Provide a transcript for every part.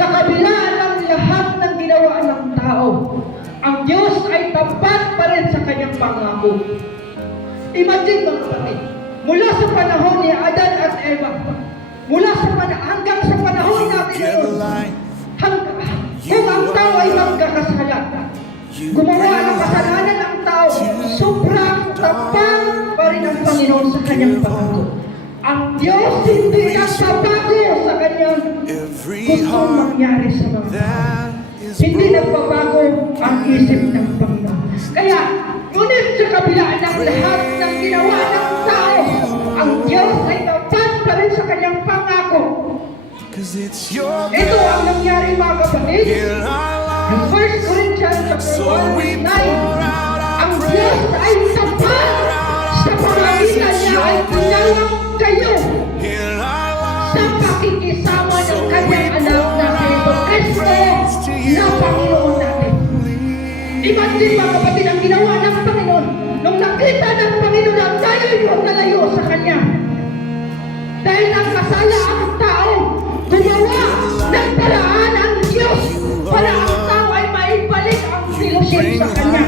Sa kabila ng lahat ng ginawa ng tao, ang Diyos ay tapat pa rin sa kanyang pangako. Imagine mga kapatid, mula sa panahon ni Adan at Eva, mula sa hanggang sa panahon natin ngayon, kung ang tao ay magkakasala, gumawa ng kasalanan ng tao, sobrang tapat pa rin ang Panginoon sa kanyang pangako. Ang Diyos hindi nagbabago sa kanyang gustong mangyari sa mga tao. Hindi nagbabago ang isip ng Panginoon. Kaya, ngunit sa kabila ng lahat ng ginawa ng tao, ang Diyos ay tapat pa rin sa kanyang pangako. Ito ang nangyari mga kapatid. In 1 Corinthians chapter 1 verse 9, ang Diyos ay tapat sa pamagitan niya ay pinawag kayo sa pakikisama ng kanyang anak na Kristo na Panginoon natin. Imagine mga kapatid ang ginawa ng Panginoon nung nakita ng Panginoon na tayo yung nalayo sa Kanya. Dahil nagkasala ang tao, gumawa ng paraan ang Diyos para ang tao ay maibalik ang silusin sa Kanya.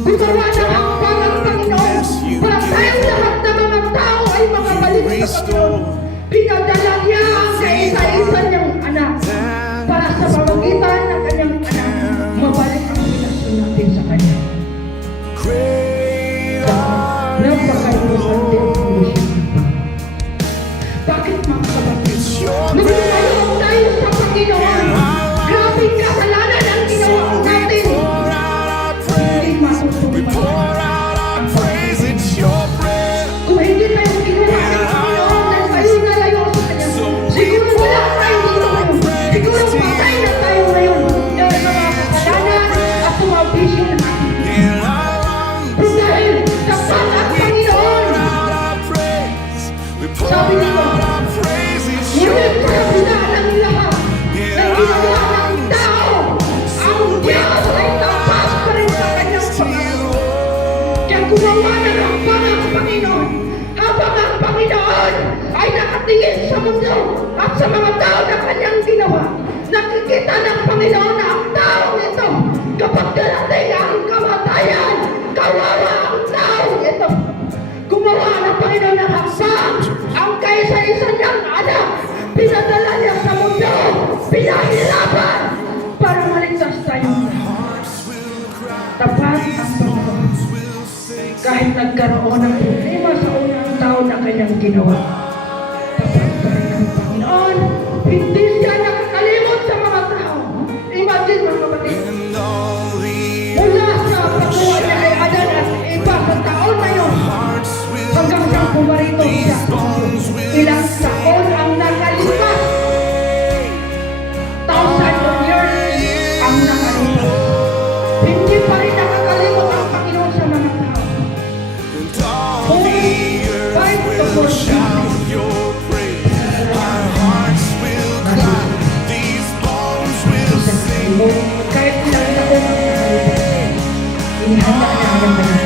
Gumawa ng hakbang ang Panginoon para tayong lahat na mga tao ay makabalik sa Panginoon. Pinadala niya ang isa-isa niyang anak para sa pamagitan ng kanyang anak mabalik ang relasyon natin sa Kanya. Napaka-importante ang relasyon. Bakit mga kapatid? Nung lumayo tayo sa Panginoon, grabing kasalanan ang ginawa natin. Hindi matutunan. Kung hindi tayo ginawa ng Panginoon na tayo nalayo sa Kanya, siguro wala tayo dito ngayon. Siguro patay na tayo ngayon. Dahil sa mga kasalanan at mga bisyo natin. Dahil tapat ang Panginoon. Sabi nito, ngunit sa kabila ng lahat ng ginawa ng tao, ang Diyos ay tapat pa rin sa kanyang pangako. Kaya gumawa ng hakbang ang Panginoon habang ang Panginoon ay nakatingin sa mundo at sa mga tao na kanyang ginawa. Nakikita ng Panginoon na ang tao ito, kapag darating ang kamatayan, kawawa ang tao ito. Gumawa ng Panginoon ng hakbang ang kaisa-isa niyang anak. Pinadala niya sa mundo, pinahirapan para maligtas tayo. Tapat ang Panginoon. Kahit nagkaroon ng problema sa unang taon na kanyang ginawa, tapat pa rin ang Panginoon. Hindi siya nakakalimot sa mga tao. Imagine mga kapatid, mula sa paggawa niya kay Adan at Eva sa taon na yun, hanggang sa pumarito siya, ilang taon ang nakalipas. 1,000 of years ang nakalipas. Hindi pa rin nakakalimot ang Panginoon sa mga tao. Fight the Lord. Kahit ilang taon ang nakalipas, inihanda niya ang